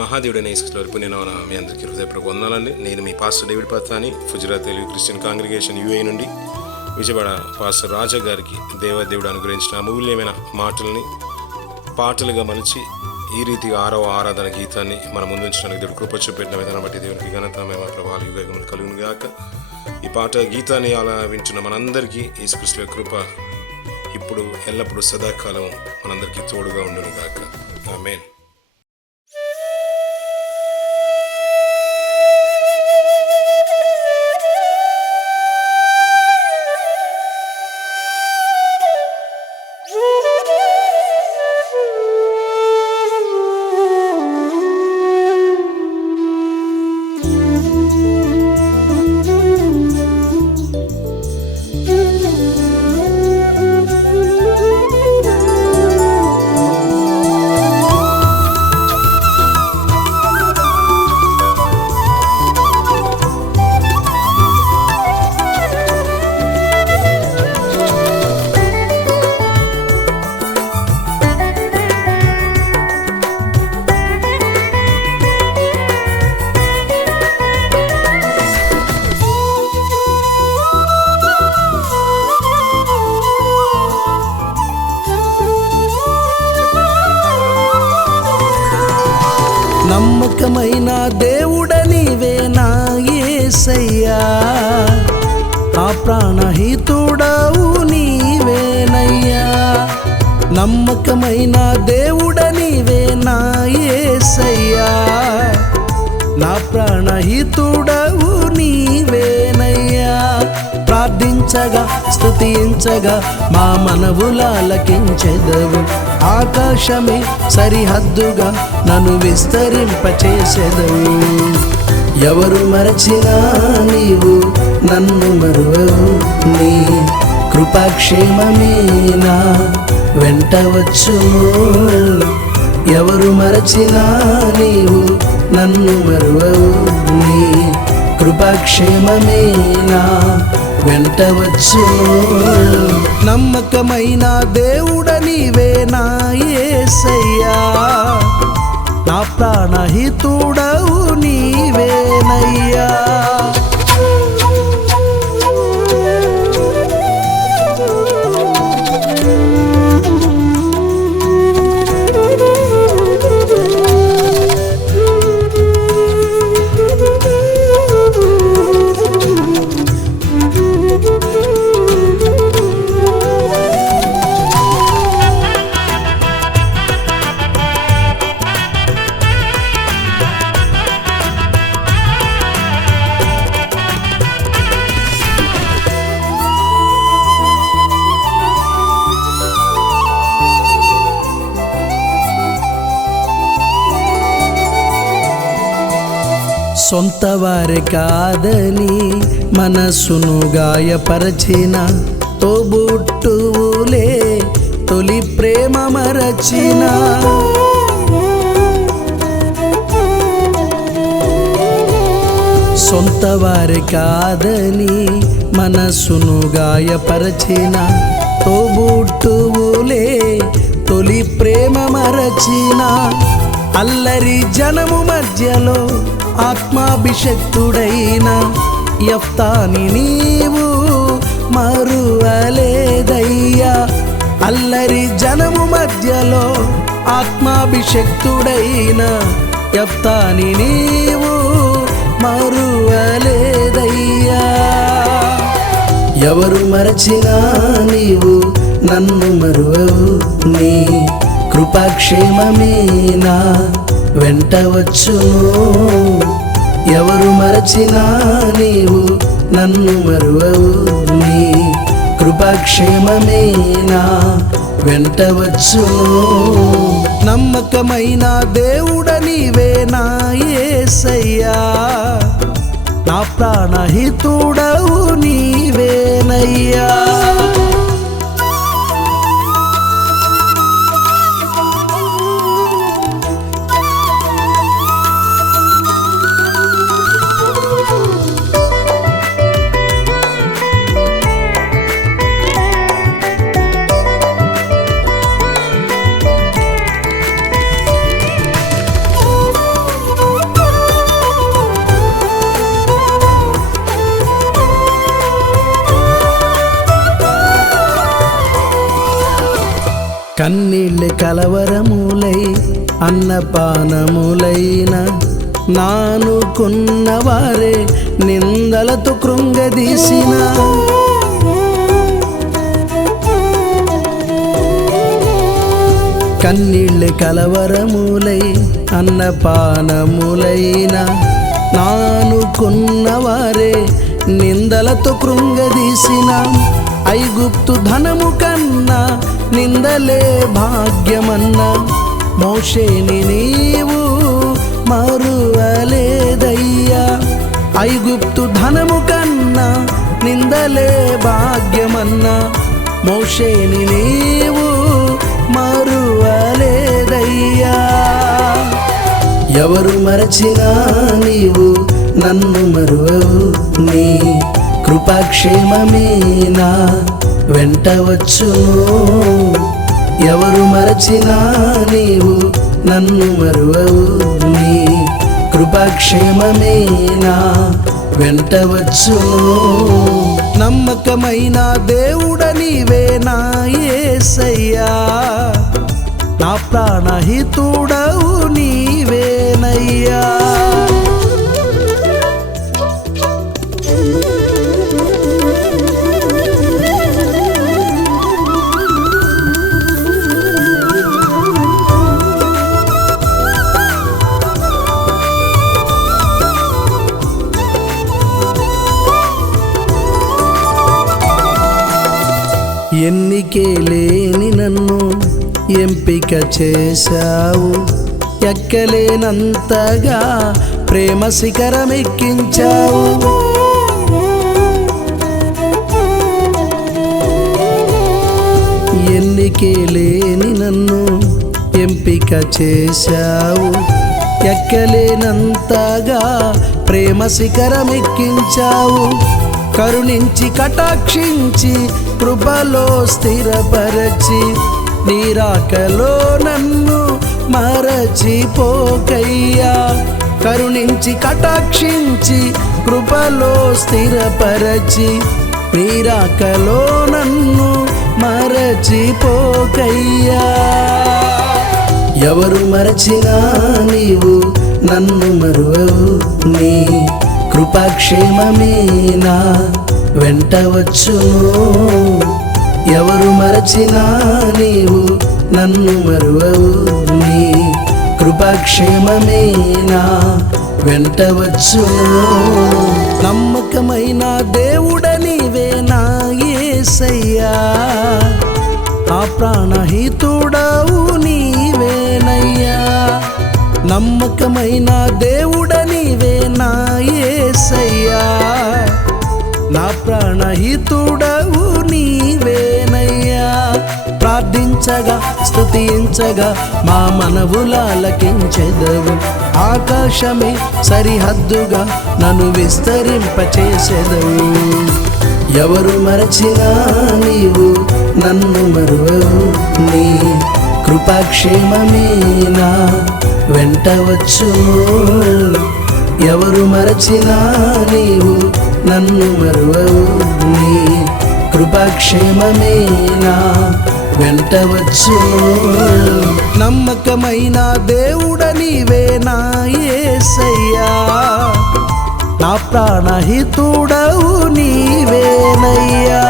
మహాదేవుడైన యేసుక్రీస్తు నేను మీ అందరికీ హృదయపూర్వక వందనాలండి. నేను మీ pastor David Pattani, Fujairah Telugu Christian congregation UAE నుండి. విజయవాడ పాస్టర్ రాజా గారికి దేవదేవుడు అనుగ్రహించిన అమూల్యమైన మాటల్ని పాటలుగా మలిచి ఈ రీతిగా 6వ ఆరాధన గీతాన్ని మన ముందుంచడానికి దేవుడు కృప చూపెట్టిన విధానం బట్టి దేవునికి ఘనత మహిమ ప్రభావాలు యుగములు కలుగును గాక. ఈ పాట గీతాన్ని అలా వింటున్న మనందరికీ యేసుక్రీస్తు కృప ఇప్పుడు ఎల్లప్పుడూ సదాకాలం మనందరికీ తోడుగా ఉండును గాక. ఆమేన్. నమ్మకమైన దేవుడ నీవే నా యేసయ్యా, ఆ ప్రాణహితుడవు నీవేనయ్యా. నమ్మకమైన దేవుడ నీవే నా యేసయ్యా, నా ప్రాణహితుడవు నీవేనయ్యా. ప్రార్థించగా స్తుతించగా మా మనవులాలకించెదవు, ఆకాశమే సరిహద్దుగా నన్ను విస్తరింపచేసెదవు. ఎవరు మరచినా నీవు నన్ను మరువవు, నీ కృపాక్షేమమే నా వెంట వచ్చును. ఎవరు మరచినా నీవు నన్ను మరువవు, నీ కృపాక్షేమమే నా వెంట వచ్చును. నమ్మకమైన దేవుడ నీవే నా యేసయ్యా, నా ప్రాణహితుడవు నీవేనయ్యా. సొంత వారి కాదని మనసును గాయపరచిన తోబుట్టువులే తొలి ప్రేమ మరచిన. సొంత వారి కాదని మనసును గాయపరచిన తోబుట్టువులే తొలి ప్రేమ మరచిన. అల్లరి జనము మధ్యలో ఆత్మాభిషక్తుడైన యెఫ్తాని నీవు మరువలేదయ్యా. అల్లరి జనము మధ్యలో ఆత్మాభిషక్తుడైన యెఫ్తాని నీవు మరువలేదయ్యా. ఎవరు మరచినా నీవు నన్ను మరువవు, నీ కృపాక్షేమమే నా వెంట వచ్చును. ఎవరు మరచినా నీవు నన్ను మరువవు, నీ కృపాక్షేమమే నా వెంట వచ్చును. నమ్మకమైన దేవుడ నీవే నా యేసయ్యా, నా ప్రాణహితుడవు నీవేనయ్యా. కలవరములై అన్నపానములైన నానుకున్న వారే నిందలతో కృంగదీసిన కన్నీళ్ళ కలవరములై అన్నపానములైన నానుకున్న వారే నిందలతో కృంగదీసిన ఐగుప్తు ధనము కన్నా నిందలే భాగ్యమన్నా మోషేని నీవు మరువలేదయ్యా. ఐగుప్తు ధనము కన్నా నిందలే భాగ్యమన్నా మోషేని నీవు మరువలేదయ్యా. ఎవరు మరచినా నీవు నన్ను మరువవు, నీ కృపాక్షేమమే నా వెంట వచ్చును. ఎవరు మరచినా నీవు నన్ను మరువవు, నీ కృపాక్షేమమే నా వెంట వచ్చును. నమ్మకమైన దేవుడ నీవే నా యేసయ్యా, నా ప్రాణహితుడవు నీవేనయ్యా. ఎన్నికే లేని నన్ను ఎంపిక చేశావు, ఎక్కలేనంతగా ప్రేమ శిఖరమెక్కించావు. ఎన్నికే లేని నన్ను ఎంపిక చేశావు, ఎక్కలేనంతగా ప్రేమ శిఖరమెక్కించావు. కరుణించి కటాక్షించి కృపలో స్థిరపరచి నీరాకలో నన్ను మరచిపోకయ్యా. కరుణించి కటాక్షించి కృపలో స్థిరపరచి నీరాకలో నన్ను మరచిపోకయ్యా. ఎవరు మరచినా నీవు నన్ను మరువవు, నీ కృపాక్షేమమే నా వెంట వచ్చును. ఎవరు మరచినా నీవు నన్ను మరువవు, నీ కృపాక్షేమమే నా వెంట వచ్చును. నమ్మకమైన దేవుడ నీవే నా యేసయ్యా, నా ప్రాణహితుడవు నీవేనయ్యా. నమ్మకమైన దేవుడ నీవే నా యేసయ్యా, నా ప్రాణహితుడవు నీవేనయ్యా. ప్రార్థించగా స్తుతించగా మా మనవులాలకించెదవు, ఆకాశమే సరిహద్దుగా నన్ను విస్తరింపచేసెదవు. ఎవరు మరచినా నీవు నన్ను మరువవు, నీ కృపాక్షేమమే నా వెంట వచ్చును. ఎవరు మరచినా నీవు నన్ను మరువవు, నీ కృపాక్షేమమే నా వెంట వచ్చును. నమ్మకమైన దేవుడ నీవే నా యేసయ్యా, నా ప్రాణహితుడవు నీవేనయ్యా.